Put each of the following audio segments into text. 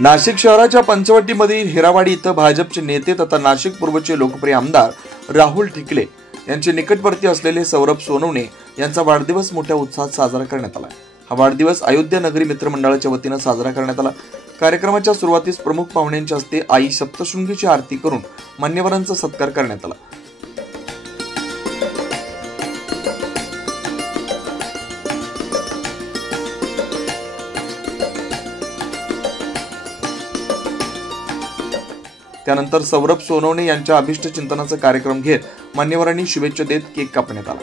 नाशिक शहराच्या पंचवटीमधील हिरावाडी इथं भाजपचे नेते तथा नाशिक पूर्वचे लोकप्रिय आमदार राहुल ढिकले यांचे निकटवर्ती असलेले सौरभ सोनवणे यांचा वाढदिवस मोठ्या उत्साहात साजरा करण्यात आला। हा वाढदिवस अयोध्या नगरी मित्रमंडळाच्या वतीने साजरा करण्यात आला। कार्यक्रमाच्या सुरुवातीस प्रमुख पाहुण्यांच्या हस्ते आई सप्तशृंगीची आरती करून मान्यवरांचा सत्कार करण्यात आला। त्यानंतर सौरभ सोनवणे यांच्या अभिष्ट चिंतनाचा कार्यक्रम घेत मान्यवरांनी शुभेच्छा देत केक कापण्यात आला।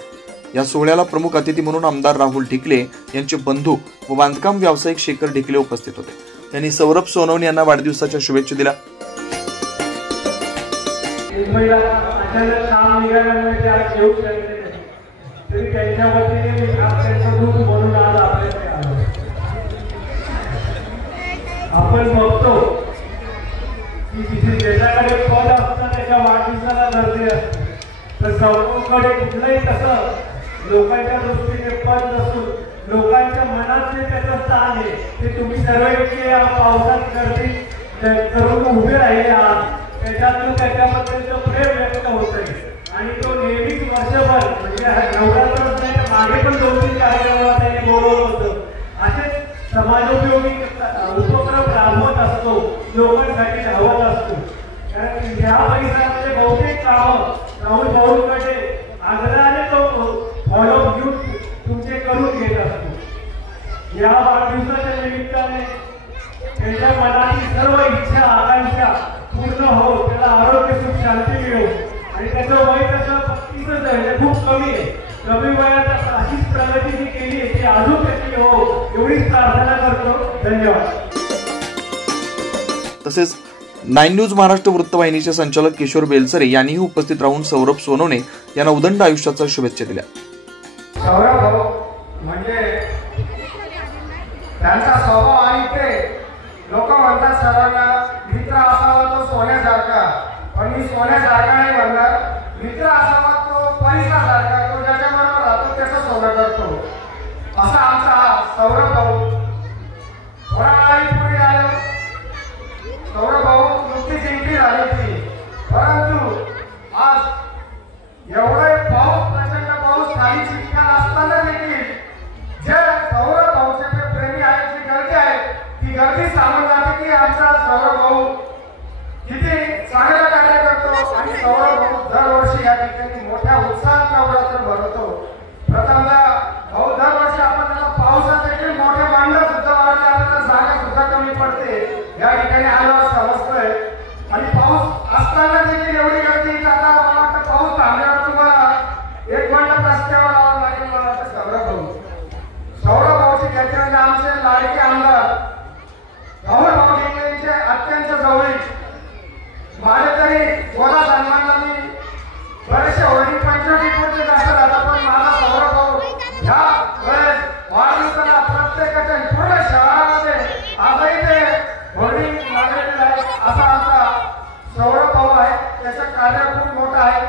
या सोहळ्याला प्रमुख अतिथी म्हणून आमदार राहुल ढिकले यांचे बंधू व बांधकाम व्यावसायिक शेखर ढिकले उपस्थित होते। त्यांनी सौरभ सोनवणे यांना वाढदिवसाच्या शुभेच्छा दिल्या। आपण बघतो की जिथे ज्याच्याकडे पद असतं त्याच्या वाढदिवसाला गर्दी असते, तर सौरभकडे कुठलंही तसं लोकांच्या दृष्टीने पद नसून लोकांच्या मनात जे त्याचं स्थान आहे ते तुम्ही सर्व इतके या पावसात गर्दी करून उभे राहिले आहात, त्याच्यातून त्याच्याबद्दलचं प्रेम व्यक्त होत आहे। आणि तो नेहमीच वर्षभर म्हणजे नवरात्रच नाही तर मागे पण 2-3 कार्यक्रमाला त्यांनी बोलवलं होतं। असेच समाजोपयोगी उपक्रम राबवत असतो, लोकांसाठी धावत असतो। कारण ह्या परिसरामध्ये बहुतेक कामं राहुल भाऊंकडे आग्रहाने तो फॉलो घेऊन तुमचे करून घेत असतो। या वाढदिवसाच्या निमित्ताने त्याच्या मनाची सर्व इच्छा आकांक्षा पूर्ण हो, त्याला आरोग्य सुख शांती मिळो आणि त्याचं वय तसं 35च आहे, खूप कमी आहे। कमी वयात अशीच प्रगती जी केली ती अजून त्याची हो एवढीच प्रार्थना करतो। धन्यवाद। तसेच 9 न्यूज महाराष्ट्र वृत्तवाहिनीचे संचालक किशोर बेलसरे यांनीही उपस्थित राहून सौरभ सोनवणे यांना उदंड आयुष्याच्या शुभेच्छा दिल्या। सौरभ भाऊ म्हणजे त्यांचा स्वभाव आणि ते लोक म्हणतात सर्वांना मित्र असावा तो सोन्यासारखा, पण मी सोन्यासारखा नाही म्हणणार, मित्र असावा तो पैशासारखा, तो ज्याच्याबरोबर राहतो त्याचं सोनं करतो, असा आमचा सौरभ भाऊ। थोडा काळापूर्वी आलो सौरभ भाऊ नुकतीच एंट्री झाली होती, परंतु आज एवढे पाऊस प्रचंड पाऊस खाली चिखल असताना देखील जे सौरभ भाऊचे जे प्रेमी आहेत, जी गर्दी आहे ती गर्दी सांगून जाते की आमचा सौरभ भाऊ किती चांगलं कार्य करतो। आणि सौरभ भाऊ दरवर्षी या ठिकाणी मोठ्या उत्साहात नवरात्र भरवतो। प्रथमतः भाऊ दरवर्षी आपण त्याला पावसात देखील मोठे मांडव सुद्धा वाढले, आपल्याला जागा सुद्धा कमी पडते, या ठिकाणी आल्यावर समजतंय। आणि पाऊस असताना देखील एवढी गर्दी, आता मला वाटतं पाऊस थांबल्यावर तुम्हाला 1 मंडप रस्त्यावर लावावं लागेल। मला वाटतं सौरभ भाऊची त्याच्यामध्ये आमचे लाडके आमदार राहुल भाऊ ढिकले यांचे अत्यंत जवळीक, माझे तरी गोदा सन्मानला मी बरेचसे होर्डिंग पंचवटीमध्ये जास्त राहतात, पण माझा सौरभ भाऊ ह्या वेळेस वाढदिवसाला प्रत्येकाच्या पूर्ण शहरामध्ये आजही ते होर्डिंग लागलेले आहे। असा आमचा सौरभ भाऊ आहे, त्याचं कार्य खूप मोठं आहे।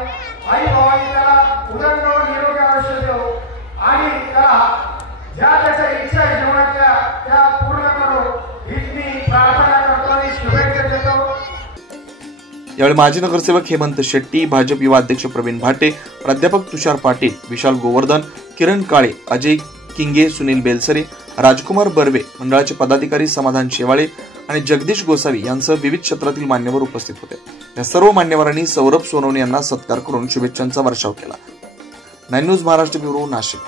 आई भावांनी त्याला उदंड निरोगी आयुष्य देव आणि त्याला ज्या त्याच्या इच्छा आहे जीवनातल्या त्या पूर्ण करो हीच मी प्रार्थना करतो आणि शुभेच्छा देतो। यावेळी माजी नगरसेवक हेमंत शेट्टी, भाजप युवा अध्यक्ष प्रवीण भाटे, प्राध्यापक तुषार पाटील, विशाल गोवर्धन, किरण काळे, अजय किंगे, सुनील बेलसरे, राजकुमार बर्वे, मंडळाचे पदाधिकारी समाधान शेवाळे आणि जगदीश गोसावी यांसह विविध क्षेत्रातील मान्यवर उपस्थित होते। या सर्व मान्यवरांनी सौरभ सोनवणे यांना सत्कार करून शुभेच्छांचा वर्षाव केला। 9 न्यूज महाराष्ट्र ब्युरो, नाशिक।